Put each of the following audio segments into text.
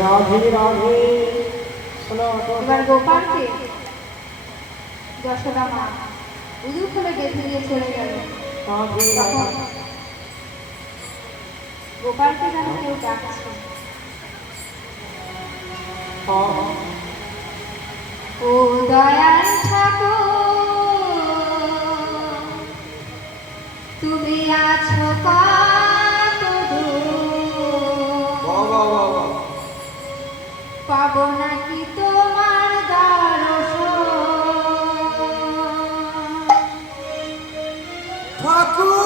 রাধে রাধে। এবার গোপালকে যশোদা মা উদু খুলে বেঁধে দিয়ে চলে গেল। তখন গোপালকে যেন কেউ ডাকছে, ও দয়াল ঠাকুর তুমি আছো কত দূর, পাবো নাকি তোমার দর্শন। ঠাকুর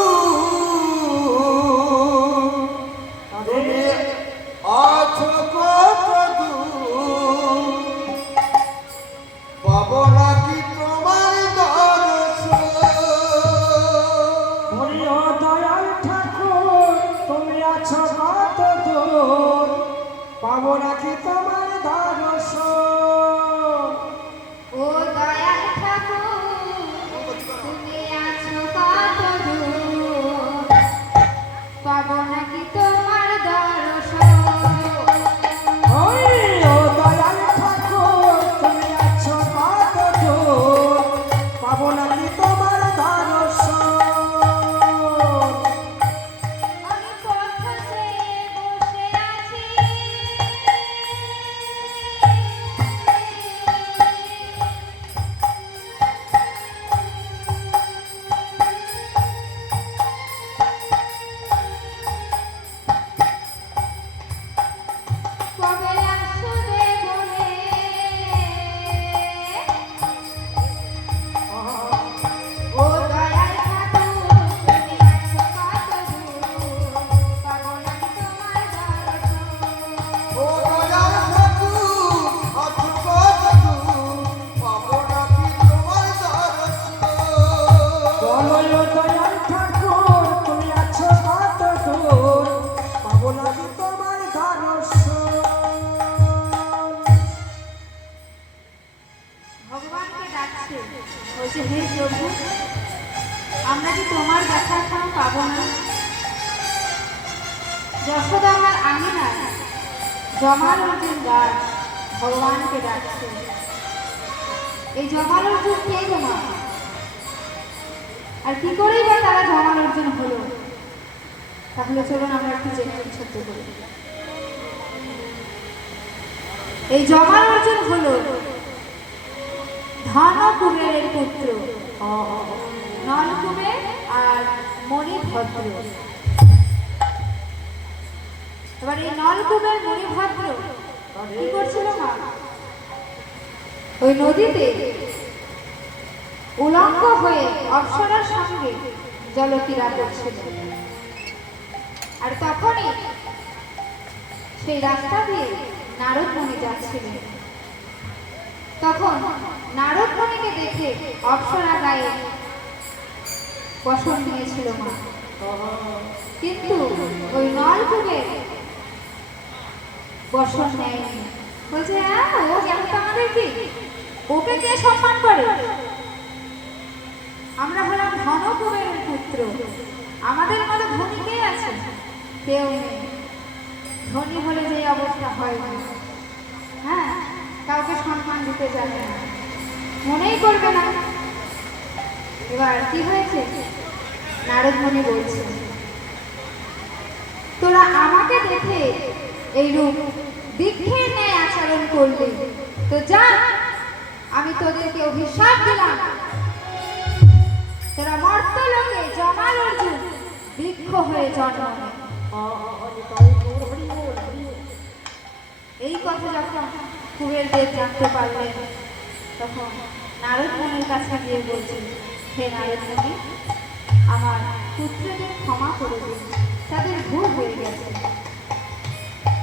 তুমি আছো কত দূর, পাবো নাকি তোমার দর্শন। ও দয়াল ঠাকুর তুমি আছো কত দূর, পাবো নাকি তোমার দর্শন। ও দয়াল ঠাকুর তুমি আছো কত দূর, পাবো নাকি তোমার দর্শন। ওই ও দয়াল ঠাকুর তুমি আছো কত দূর, পাবো নাকি তোমার দর্শন। আমি পথে বসে আছি, কবে আসবে বলে ও দয়াল ঠাকুর তুমি আছো কত দূর, পাবো নাকি তোমার দর্শন। ও দয়াল ঠাকুর আছো কত দূর, পাবো নাকি তোমার দর্শন। বলো দয়াল ঠাকুর তুমি আছো কত দূর, পাবো নাকি তোমার দর্শন। ভগবানকে ডাকছে, বলছে হে প্রভু আমরা কি তোমার দেখা এখনো পাবো না? যশোদা আমার আঙিনা জমার অর্জুন গাছ ভগবানকে ডাকছে। এই জমার অর্জুন কে তোমার, আর কি করেই বা তারা জমার অর্জুন হলো? তাহলে চলুন আমরা একটু জেনে ছোট্ট করি। এই জমার অর্জুন হলো ধন কুবেরের পুত্র নলকুবের আর মণিভদ্র। এবার এই নলকুবের মণিভদ্র কি করছিল মা? ওই নদীতে উলঙ্গ হয়ে অপ্সরার সঙ্গে জলক্রীড়া করছিল। আর তখনই সেই রাস্তা দিয়ে নারদ মুনি যাচ্ছিলেন। তখন নারদ মুনিকে দেখে অপ্সরা গায়ে বসন নিয়েছিল মা, কিন্তু ওই নলকুবের বসন নেয়নি। বলছে হ্যাঁ ও গেল তো আমাদের কি, ওকে কে সম্মান করে? আমরা হলাম ধনকুবেরের পুত্র, আমাদের মতো ধনী কে আছে? কেউ নেই। ধনী হলে যে অবস্থা হয় না, হ্যাঁ কাউকে সম্মান দিতে জানে না, মনেই করবে না। এবার কি হয়েছে? নারদ মুনি বলছে তোরা আমাকে দেখে এই রূপ দীক্ষের ন্যায় আচরণ করলি, তো যা আমি তোদেরকে অভিশাপ দিলাম, তোরা মর্তলোকে জমাল অর্জুন বৃক্ষ হয়ে জন্ম নে। এই কথা যখন কুবের দেব জানতে পারলেন, তখন নারদ মুনির কাছে গিয়ে বলছেন হে নারদ মুনি আমার পুত্রদের ক্ষমা করে দিন, তাদের ভুল হয়ে গেছে।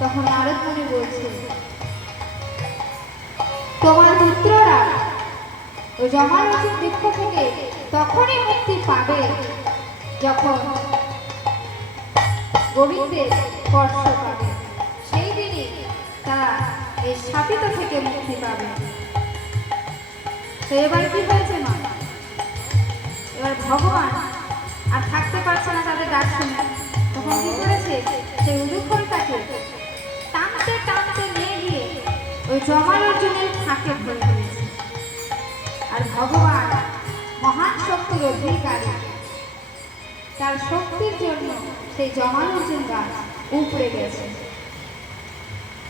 তখন নারদ মুনি বলছে তোমার পুত্ররা ওই জমার অর্জুন বৃক্ষ থেকে তখনই মুক্তি পাবে যখন গোবিন্দের স্পর্শ পাবে, সেই দিনই তারা এই শাপিত থেকে মুক্তি পাবে। তো এবার কি হয়েছে মা? এবার ভগবান আর থাকতে পারছে না তাদের ডাক শুনে তখন কি করেছে, সেই উদুখোলটাকে টানতে টানতে নিয়ে গিয়ে ওই জমাল অর্জুনের ফাঁকে ভরে দিয়েছে। আর ভগবান মহান শক্তির অধিকারী, তার শক্তির জন্য সেই জমাল অর্জুন গাছ উপড়ে গেছে।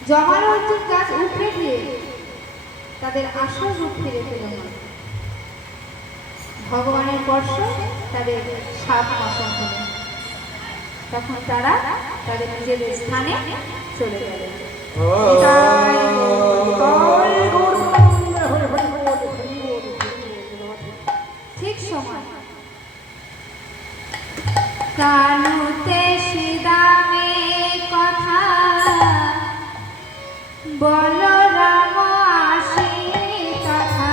জমাল অর্জুন গাছ উপড়ে দিয়ে তাদের আসল রূপ ফিরে পেল না। ভগবানের স্পর্শ তাদের 7 মাসন হল। তখন তারা তাদের নিজেদের স্থানে চলে গেল। ঠিক সময় কানুতে সিদামে কথা বলরাম আসি কথা।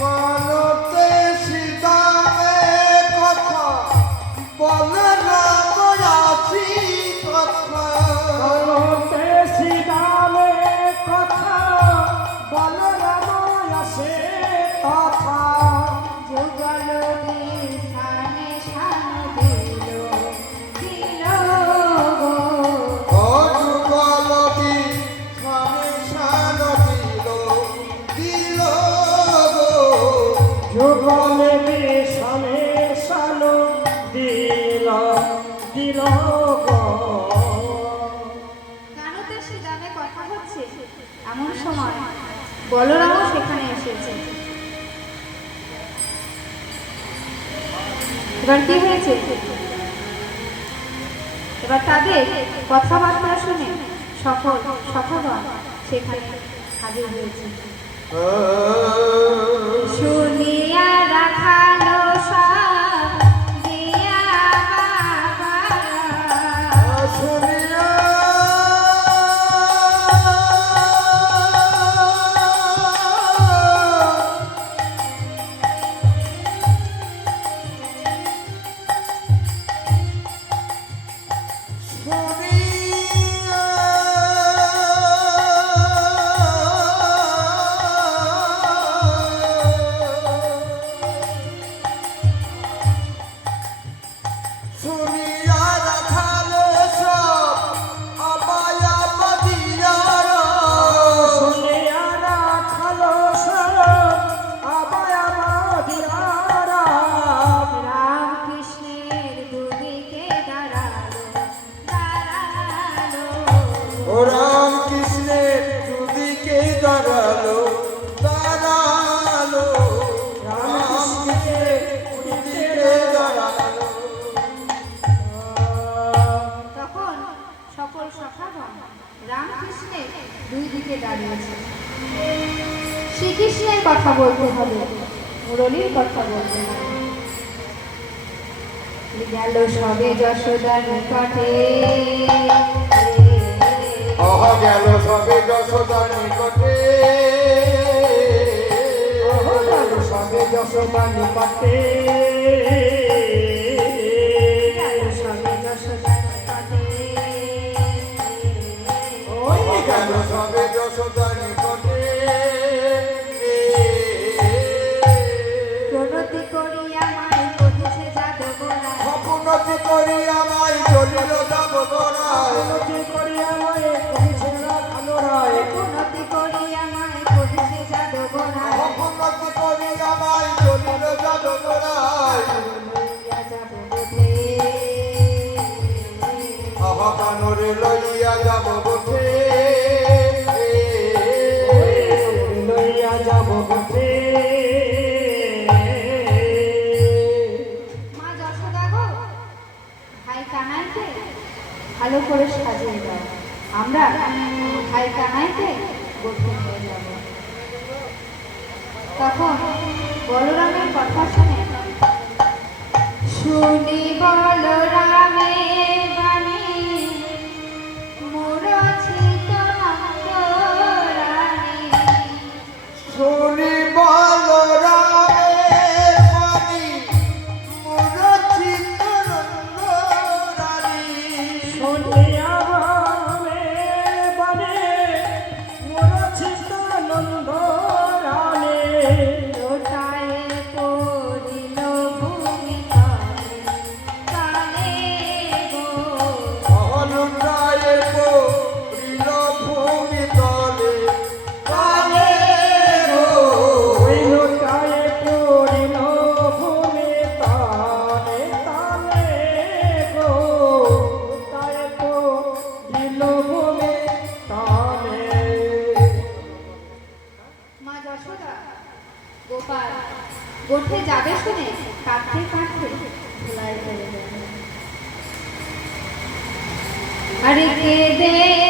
বলতে সীতামে কথা বলরাম আসি কথা। বলতে সীতামে কথা বলরাম আসে কথা। যুগল বিস্থানে শান দিল দিল গো। ও যুগলবি স্বামী শান দিল দিল গো। যুগলে বিষমে সালো দিল দিল গো। কানুতে সিদামে কথা হচ্ছে এমন সময় বলরামও সেখানে এসেছে। এবার কি হয়েছে, এবার তাদের কথাবার্তা শুনে সকল সখাগণ সেখানে হাজির হয়েছে। শুনিয়া রাখালো সব দিয়া বাবা। শুনিয়া শুনিয়া রাখালে সব আমায় আমাদিয়ার। শুনিয়া রাখালো সব আবায় আমাদিয়ারা। রাম কৃষ্ণের দুদিকে দাঁড়ালো দাঁড়ালো। ও রাম কৃষ্ণের দুদিকে দাঁড়ালো দাঁড়ালো। রাম কৃষ্ণের দুদিকে দাঁড়ালো। তখন সকল সখাগণ রামকৃষ্ণের দুই দিকে দাঁড়িয়েছে। শ্রীকৃষ্ণের কথা বলতে হবে, মুরলীর কথা বলতে হবে। গেল সবে যশোদার নিকটে, অহ গেল সবে যশোদার নিকটে। সবে যশোদা নিকটে। গেল সবে যশোদার নিকটে। ওই গেল সবে যশোদার নিকটে। প্রণতি করিয়া মাই কহিছে যাদবরায়। অপুনতি করি আমায় চলিল যাবরায়। প্রণতি করিয়া লয়ে কহিছে রাখালো রায়। প্রণতি করিয়া মাই কহিছে যাদবরায়। অপুনতি করি আমায় চলিল যাবরায়। লইয়া যাব বোধে। আহ্বানরে লইয়া যাব বসে। লইয়া যাব বসে। মা যশোদা গো, ভাই কানাইকে ভালো করে সাজিয়ে দাও, আমরা ভাই কানাইকে গোঠে নিয়ে যাব। তখন বলরামের কথা শুনে শুনি বলরামের বাণী মূরছিত নন্দরানী। শুনি বলরামের বাণী মূরছিত নন্দরানী। শুনিয়া রামের বাণী মূরছিত নন্দরানী। লোটায়ে পড়িল ভূমি তলে কাঁদতে কাঁদতে ধুলায় ফেলে দেবে। আরে কেঁদে